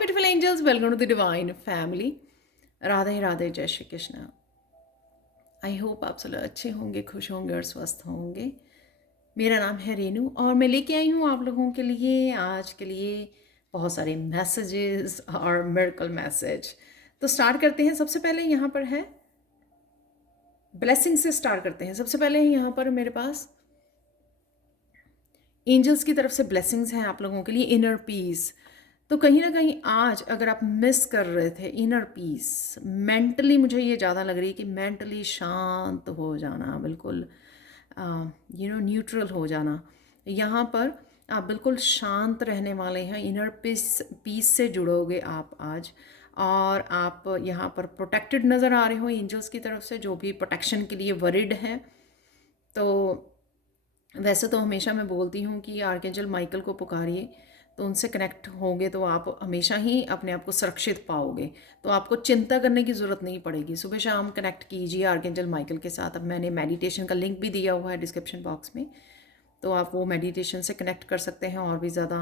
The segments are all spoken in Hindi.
Beautiful angels, welcome to the divine family. Radhe Radhe, जय श्री कृष्ण। आई होप आप सब लोग अच्छे होंगे, खुश होंगे और स्वस्थ होंगे। मेरा नाम है रेनू और मैं लेके आई हूँ आप लोगों के लिए आज के लिए बहुत सारे मैसेजेस और मिरेकल मैसेज। तो स्टार्ट करते हैं। सबसे पहले यहाँ पर है ब्लेसिंग से स्टार्ट करते हैं। सबसे पहले यहाँ पर मेरे पास एंजल्स की तरफ से ब्लेसिंग्स हैं आप लोगों के लिए। इनर पीस, तो कहीं ना कहीं आज अगर आप मिस कर रहे थे इनर पीस, मेंटली मुझे ये ज़्यादा लग रही है कि मेंटली शांत हो जाना, बिल्कुल न्यूट्रल हो जाना। यहाँ पर आप बिल्कुल शांत रहने वाले हैं। इनर पीस से जुड़ोगे आप आज। और आप यहाँ पर प्रोटेक्टेड नज़र आ रहे हो एंजल्स की तरफ से, जो भी प्रोटेक्शन के लिए वरिड हैं। तो वैसे तो हमेशा मैं बोलती हूँ कि आर्कएंजल माइकल को पुकारिए, तो उनसे कनेक्ट होंगे तो आप हमेशा ही अपने आप को सुरक्षित पाओगे। तो आपको चिंता करने की ज़रूरत नहीं पड़ेगी। सुबह शाम कनेक्ट कीजिए आर्कएंजल माइकल के साथ। अब मैंने मेडिटेशन का लिंक भी दिया हुआ है डिस्क्रिप्शन बॉक्स में, तो आप वो मेडिटेशन से कनेक्ट कर सकते हैं और भी ज़्यादा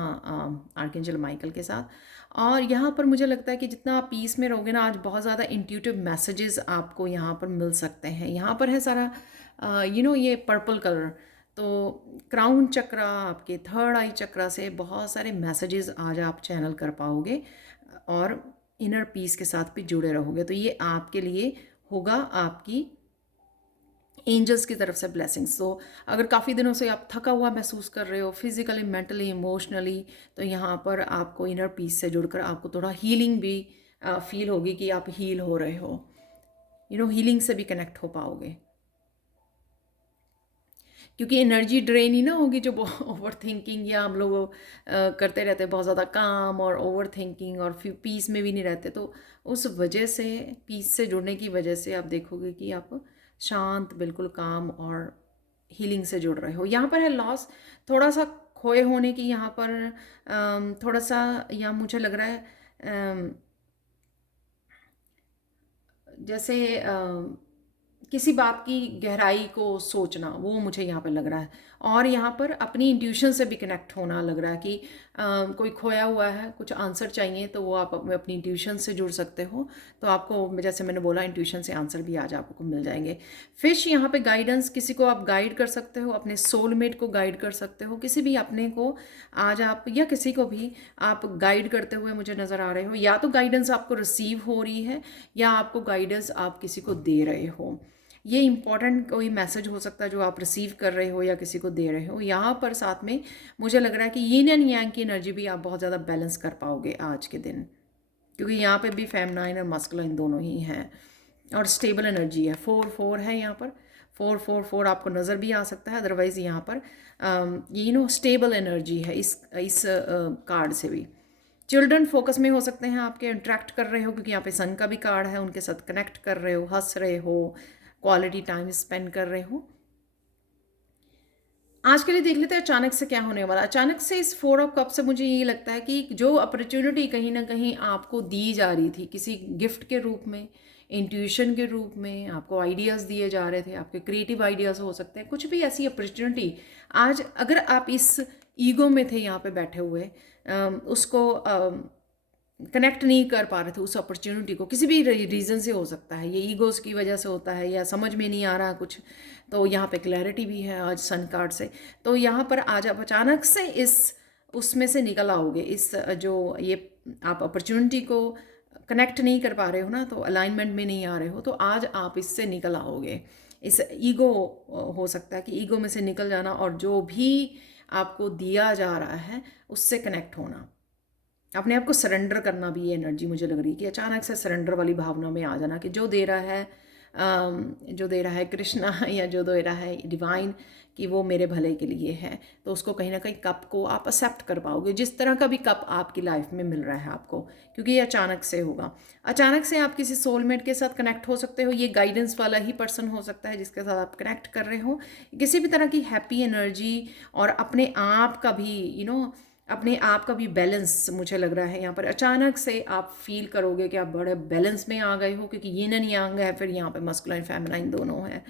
आर्कएंजल माइकल के साथ। और यहाँ पर मुझे लगता है कि जितना आप पीस में रहोगे ना, आज बहुत ज़्यादा इंट्यूटिव मैसेजेस आपको यहाँ पर मिल सकते हैं। यहाँ पर है सारा ये पर्पल कलर। तो क्राउन चक्रा, आपके थर्ड आई चक्रा से बहुत सारे मैसेजेस आज आप चैनल कर पाओगे और इनर पीस के साथ भी जुड़े रहोगे। तो ये आपके लिए होगा, आपकी एंजल्स की तरफ से ब्लेसिंग्स। तो अगर काफ़ी दिनों से आप थका हुआ महसूस कर रहे हो फिजिकली, मेंटली, इमोशनली, तो यहाँ पर आपको इनर पीस से जुड़कर आपको थोड़ा हीलिंग भी फील होगी कि आप हील हो रहे हो। हीलिंग से भी कनेक्ट हो पाओगे, क्योंकि एनर्जी ड्रेन ही ना होगी जो ओवर थिंकिंग या हम लोग करते रहते हैं, बहुत ज़्यादा काम और ओवर थिंकिंग और फिर पीस में भी नहीं रहते। तो उस वजह से, पीस से जुड़ने की वजह से आप देखोगे कि आप शांत, बिल्कुल काम और हीलिंग से जुड़ रहे हो। यहाँ पर है लॉस, थोड़ा सा खोए होने की। यहाँ पर थोड़ा सा या मुझे लग रहा है जैसे किसी बात की गहराई को सोचना, वो मुझे यहाँ पर लग रहा है। और यहाँ पर अपनी इंट्यूशन से भी कनेक्ट होना लग रहा है कि कोई खोया हुआ है, कुछ आंसर चाहिए, तो वो आप अपनी इंट्यूशन से जुड़ सकते हो। तो आपको, जैसे मैंने बोला, इंट्यूशन से आंसर भी आज आपको मिल जाएंगे। फिश यहाँ पे गाइडेंस, किसी को आप गाइड कर सकते हो, अपने सोलमेट को गाइड कर सकते हो, किसी भी अपने को आज आप, या किसी को भी आप गाइड करते हुए मुझे नज़र आ रहे हो। या तो गाइडेंस आपको रिसीव हो रही है या आपको गाइडेंस आप किसी को दे रहे हो। ये इंपॉर्टेंट कोई मैसेज हो सकता है जो आप रिसीव कर रहे हो या किसी को दे रहे हो। यहाँ पर साथ में मुझे लग रहा है कि यीन एंड यांग की एनर्जी भी आप बहुत ज़्यादा बैलेंस कर पाओगे आज के दिन, क्योंकि यहाँ पे भी फेमिनाइन और मस्कुलाइन दोनों ही हैं और स्टेबल एनर्जी है। 4-4 है यहाँ पर, 4-4-4 आपको नज़र भी आ सकता है। अदरवाइज़ यहाँ पर स्टेबल एनर्जी है इस कार्ड से भी। चिल्ड्रन फोकस में हो सकते हैं आपके, इंटरेक्ट कर रहे हो, क्योंकि यहाँ पे सन का भी कार्ड है, उनके साथ कनेक्ट कर रहे हो, हंस रहे हो, क्वालिटी टाइम स्पेंड कर रहे हो। आज के लिए देख लेते हैं अचानक से क्या होने वाला। अचानक से इस 4 ऑफ कप से मुझे ये लगता है कि जो अपॉर्चुनिटी कहीं ना कहीं आपको दी जा रही थी, किसी गिफ्ट के रूप में, इंट्यूशन के रूप में, आपको आइडियाज़ दिए जा रहे थे, आपके क्रिएटिव आइडियाज़ हो सकते हैं, कुछ भी ऐसी अपॉर्चुनिटी आज, अगर आप इस ईगो में थे यहाँ पे बैठे हुए, उसको कनेक्ट नहीं कर पा रहे थे उस अपॉर्चुनिटी को, किसी भी रीज़न से हो सकता है, ये ईगोज़ की वजह से होता है या समझ में नहीं आ रहा कुछ। तो यहाँ पे क्लैरिटी भी है आज सन कार्ड से। तो यहाँ पर आज आप अचानक से इस उसमें से निकल आओगे। इस जो ये आप अपॉर्चुनिटी को कनेक्ट नहीं कर पा रहे हो ना, तो अलाइनमेंट में नहीं आ रहे हो, तो आज आप इससे निकल आओगे। इस ईगो, हो सकता है कि ईगो में से निकल जाना और जो भी आपको दिया जा रहा है उससे कनेक्ट होना, अपने आप को सरेंडर करना भी। ये एनर्जी मुझे लग रही है कि अचानक से सरेंडर वाली भावना में आ जाना कि जो दे रहा है कृष्णा या जो दे रहा है डिवाइन, कि वो मेरे भले के लिए है। तो उसको कहीं ना कहीं कप को आप एक्सेप्ट कर पाओगे, जिस तरह का भी कप आपकी लाइफ में मिल रहा है आपको, क्योंकि ये अचानक से होगा। अचानक से आप किसी सोलमेट के साथ कनेक्ट हो सकते हो। ये गाइडेंस वाला ही पर्सन हो सकता है जिसके साथ आप कनेक्ट कर रहे हो। किसी भी तरह की हैप्पी एनर्जी और अपने आप का भी अपने आप का भी बैलेंस मुझे लग रहा है। यहाँ पर अचानक से आप फील करोगे कि आप बड़े बैलेंस में आ गए हो, क्योंकि यिन एंड यांग है, फिर यहाँ पे मस्कुलाइन फेमिनाइन दोनों है।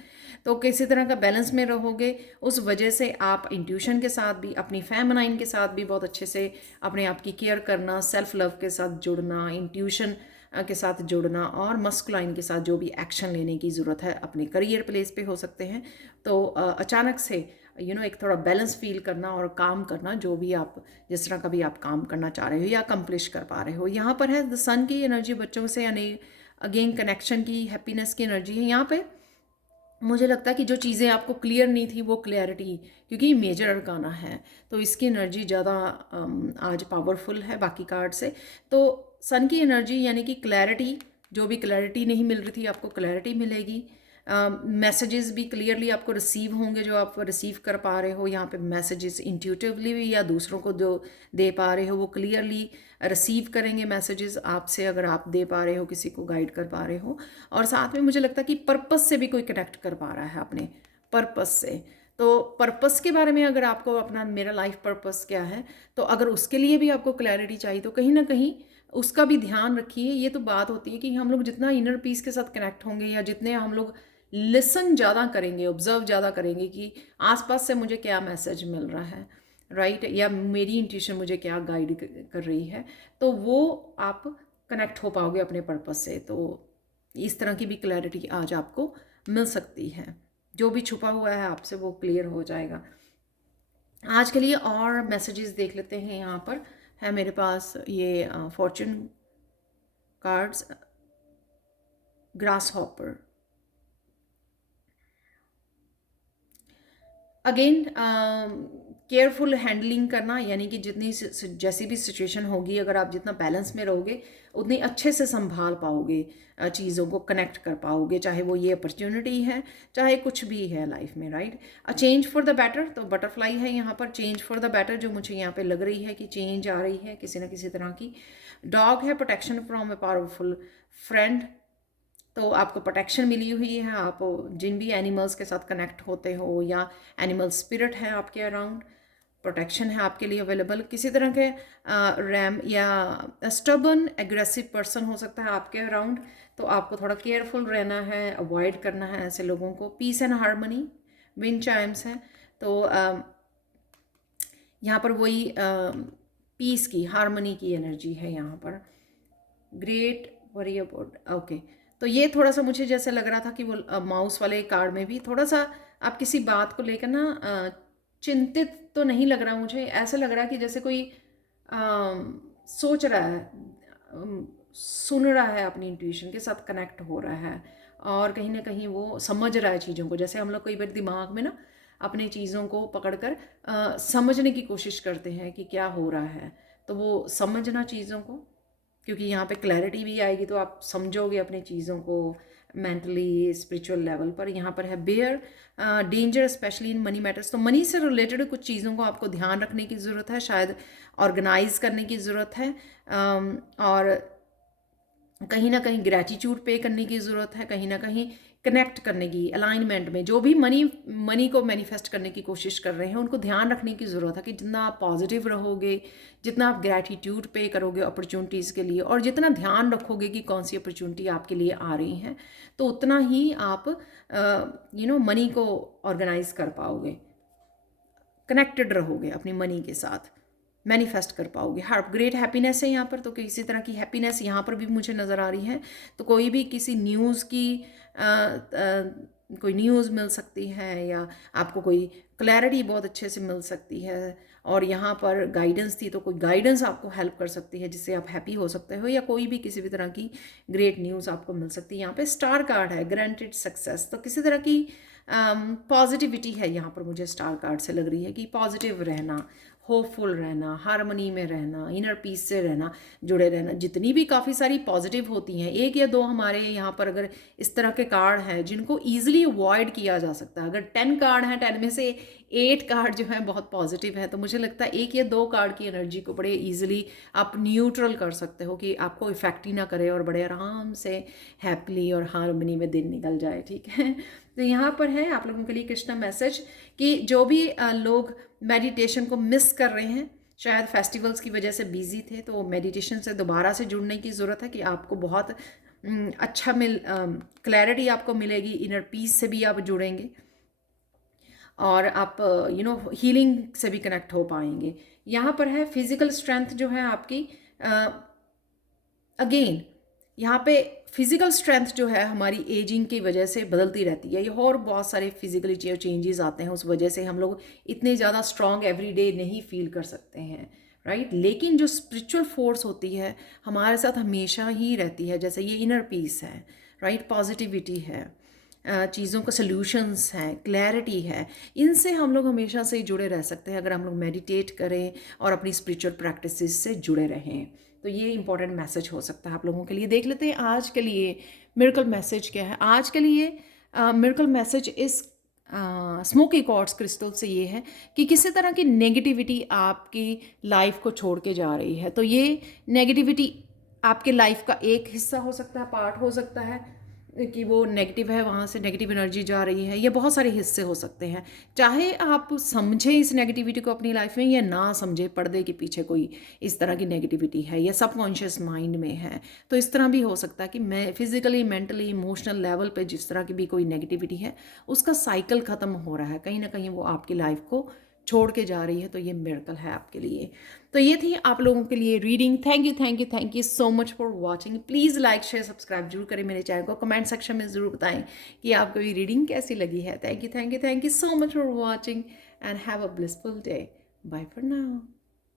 तो किसी तरह का बैलेंस में रहोगे, उस वजह से आप इंट्यूशन के साथ भी, अपनी फेमिनाइन के साथ भी बहुत अच्छे से अपने आप की केयर करना, सेल्फ लव के साथ जुड़ना, इंट्यूशन के साथ जुड़ना और मस्कुलाइन के साथ जो भी एक्शन लेने की ज़रूरत है अपने करियर प्लेस पे हो सकते हैं। तो अचानक से एक थोड़ा बैलेंस फील करना और काम करना, जो भी आप जिस तरह का भी आप काम करना चाह रहे हो या अकम्प्लिश कर पा रहे हो। यहाँ पर है द सन की एनर्जी, बच्चों से यानी अगेन कनेक्शन की, हैप्पीनेस की एनर्जी है यहाँ पे। मुझे लगता है कि जो चीज़ें आपको क्लियर नहीं थी वो क्लैरिटी, क्योंकि मेजर अरकाना है तो इसकी एनर्जी ज़्यादा आज पावरफुल है बाकी कार्ड से। तो सन की एनर्जी यानी कि क्लैरिटी, जो भी क्लैरिटी नहीं मिल रही थी आपको क्लैरिटी मिलेगी। मैसेजेस भी क्लियरली आपको रिसीव होंगे जो आप रिसीव कर पा रहे हो यहाँ पे। मैसेजेस इंट्यूटिवली भी या दूसरों को जो दे पा रहे हो वो क्लियरली रिसीव करेंगे मैसेजेस आपसे, अगर आप दे पा रहे हो, किसी को गाइड कर पा रहे हो। और साथ में मुझे लगता है कि पर्पस से भी कोई कनेक्ट कर पा रहा है अपने पर्पस से। तो पर्पस के बारे में अगर आपको अपना, मेरा लाइफ पर्पस क्या है, तो अगर उसके लिए भी आपको क्लैरिटी चाहिए तो कहीं ना कहीं उसका भी ध्यान रखिए। ये तो बात होती है कि हम लोग जितना इनर पीस के साथ कनेक्ट होंगे या जितने हम लोग लिसन ज़्यादा करेंगे, ऑब्जर्व ज़्यादा करेंगे कि आसपास से मुझे क्या मैसेज मिल रहा है, राइट, या मेरी इंट्यूशन मुझे क्या गाइड कर रही है, तो वो आप कनेक्ट हो पाओगे अपने पर्पस से। तो इस तरह की भी क्लैरिटी आज आपको मिल सकती है। जो भी छुपा हुआ है आपसे वो क्लियर हो जाएगा। आज के लिए और मैसेजेस देख लेते हैं। यहाँ पर है मेरे पास ये Fortune cards, grass hopper. Again careful handling करना, यानी कि जितनी जैसी भी सिचुएशन होगी, अगर आप जितना बैलेंस में रहोगे उतनी अच्छे से संभाल पाओगे, चीज़ों को कनेक्ट कर पाओगे, चाहे वो ये अपॉर्चुनिटी है चाहे कुछ भी है लाइफ में, right. A change for the better, तो बटरफ्लाई है यहाँ पर, चेंज फॉर द बेटर जो मुझे यहाँ पे लग रही है कि चेंज आ रही है किसी न किसी तरह की। डॉग है, protection from a powerful friend, तो आपको प्रोटेक्शन मिली हुई है। आप जिन भी एनिमल्स के साथ कनेक्ट होते हो या एनिमल स्पिरिट है आपके अराउंड, प्रोटेक्शन है आपके लिए अवेलेबल। किसी तरह के रैम या स्टबर्न एग्रेसिव पर्सन हो सकता है आपके अराउंड, तो आपको थोड़ा केयरफुल रहना है, अवॉइड करना है ऐसे लोगों को। Peace and harmony, wind chimes हैं, तो यहाँ पर वही पीस की, हार्मनी की एनर्जी है यहाँ पर। Great worry about, okay. तो ये थोड़ा सा मुझे जैसे लग रहा था कि वो माउस वाले कार्ड में भी थोड़ा सा आप किसी बात को लेकर ना चिंतित तो नहीं लग रहा मुझे, ऐसा लग रहा है कि जैसे कोई सोच रहा है, सुन रहा है, अपनी इंट्यूशन के साथ कनेक्ट हो रहा है और कहीं ना कहीं वो समझ रहा है चीज़ों को। जैसे हम लोग कई बार दिमाग में ना अपनी चीज़ों को पकड़कर समझने की कोशिश करते हैं कि क्या हो रहा है, तो वो समझना चीज़ों को, क्योंकि यहाँ पे क्लैरिटी भी आएगी तो आप समझोगे अपनी चीज़ों को मेंटली स्पिरिचुअल लेवल पर। यहाँ पर है beware, danger especially in money matters, तो मनी से रिलेटेड कुछ चीज़ों को आपको ध्यान रखने की ज़रूरत है, शायद ऑर्गेनाइज करने की ज़रूरत है, और कहीं ना कहीं ग्रैटिट्यूड पे करने की ज़रूरत है, कहीं ना कहीं कनेक्ट करने की, अलाइनमेंट में जो भी मनी को मैनिफेस्ट करने की कोशिश कर रहे हैं उनको ध्यान रखने की ज़रूरत है कि जितना आप पॉजिटिव रहोगे, जितना आप ग्रैटिट्यूड पे करोगे अपॉर्चुनिटीज़ के लिए, और जितना ध्यान रखोगे कि कौन सी अपॉर्चुनिटी आपके लिए आ रही हैं, तो उतना ही आप मनी को ऑर्गेनाइज कर पाओगे, कनेक्टेड रहोगे अपनी मनी के साथ, मैनिफेस्ट कर पाओगे। ग्रेट हैप्पीनेस है यहाँ पर, तो किसी तरह की हैप्पीनेस यहाँ पर भी मुझे नज़र आ रही है। तो कोई भी किसी न्यूज़ की कोई न्यूज़ मिल सकती है या आपको कोई क्लैरिटी बहुत अच्छे से मिल सकती है, और यहाँ पर गाइडेंस थी तो कोई गाइडेंस आपको हेल्प कर सकती है जिससे आप हैप्पी हो सकते हो, या कोई भी किसी भी तरह की ग्रेट न्यूज़ आपको मिल सकती है। यहाँ पे स्टार कार्ड है, ग्रांटेड सक्सेस, तो किसी तरह की पॉजिटिविटी है यहाँ पर, मुझे स्टार कार्ड से लग रही है कि पॉजिटिव रहना, होपफुल रहना, हार्मनी में रहना, इनर पीस से रहना, जुड़े रहना। जितनी भी काफ़ी सारी पॉजिटिव होती हैं, एक या दो हमारे यहाँ पर अगर इस तरह के कार्ड हैं जिनको ईजिली अवॉइड किया जा सकता है। अगर 10 कार्ड हैं, 10 में से 8 कार्ड जो है बहुत पॉजिटिव है, तो मुझे लगता है एक या दो कार्ड की एनर्जी को बड़े ईजिली आप न्यूट्रल कर सकते हो कि आपको इफेक्ट ही ना करे और बड़े आराम से हैप्पीली और हार्मनी में दिन निकल जाए, ठीक है। तो यहाँ पर है आप लोगों के लिए कृष्णा मैसेज कि जो भी लोग मेडिटेशन को मिस कर रहे हैं, शायद फेस्टिवल्स की वजह से बिजी थे, तो मेडिटेशन से दोबारा से जुड़ने की ज़रूरत है कि आपको बहुत अच्छा क्लैरिटी आपको मिलेगी, इनर पीस से भी आप जुड़ेंगे और आप हीलिंग से भी कनेक्ट हो पाएंगे। यहाँ पर है फिजिकल स्ट्रेंथ जो है आपकी, अगेन यहाँ पे फिजिकल स्ट्रेंथ जो है हमारी एजिंग की वजह से बदलती रहती है, ये और बहुत सारे फिजिकली चेंजेस आते हैं, उस वजह से हम लोग इतने ज़्यादा स्ट्रांग एवरीडे नहीं फील कर सकते हैं, राइट। लेकिन जो स्पिरिचुअल फोर्स होती है हमारे साथ हमेशा ही रहती है, जैसे ये इनर पीस है, राइट, पॉजिटिविटी है, चीज़ों का सल्यूशंस हैं, क्लैरिटी है, इनसे हम लोग हमेशा से जुड़े रह सकते हैं अगर हम लोग मेडिटेट करें और अपनी स्पिरिचुअल प्रैक्टिसेस से जुड़े रहें। तो ये इंपॉर्टेंट मैसेज हो सकता है आप लोगों के लिए। देख लेते हैं आज के लिए मिरेकल मैसेज क्या है। आज के लिए मिरेकल मैसेज इस स्मोकी क्वार्ट्ज क्रिस्टल से ये है कि किसी तरह की नेगेटिविटी आपकी लाइफ को छोड़ के जा रही है। तो ये नेगेटिविटी आपके लाइफ का एक हिस्सा हो सकता है, पार्ट हो सकता है कि वो नेगेटिव है, वहाँ से नेगेटिव एनर्जी जा रही है। ये बहुत सारे हिस्से हो सकते हैं, चाहे आप समझें इस नेगेटिविटी को अपनी लाइफ में या ना समझे, पर्दे के पीछे कोई इस तरह की नेगेटिविटी है या सबकॉन्शियस माइंड में है। तो इस तरह भी हो सकता है कि मैं फिजिकली, मेंटली, इमोशनल लेवल पे जिस तरह की भी कोई नेगेटिविटी है उसका साइकिल ख़त्म हो रहा है, कहीं ना कहीं वो आपकी लाइफ को छोड़ के जा रही है। तो ये मिरेकल है आपके लिए। तो ये थी आप लोगों के लिए reading. Thank you so much for watching. Please like share subscribe जरूर करें मेरे चैनल को, कमेंट सेक्शन में ज़रूर बताएं कि आपको ये रीडिंग कैसी लगी है। Thank you so much for watching and have a blissful day. Bye for now.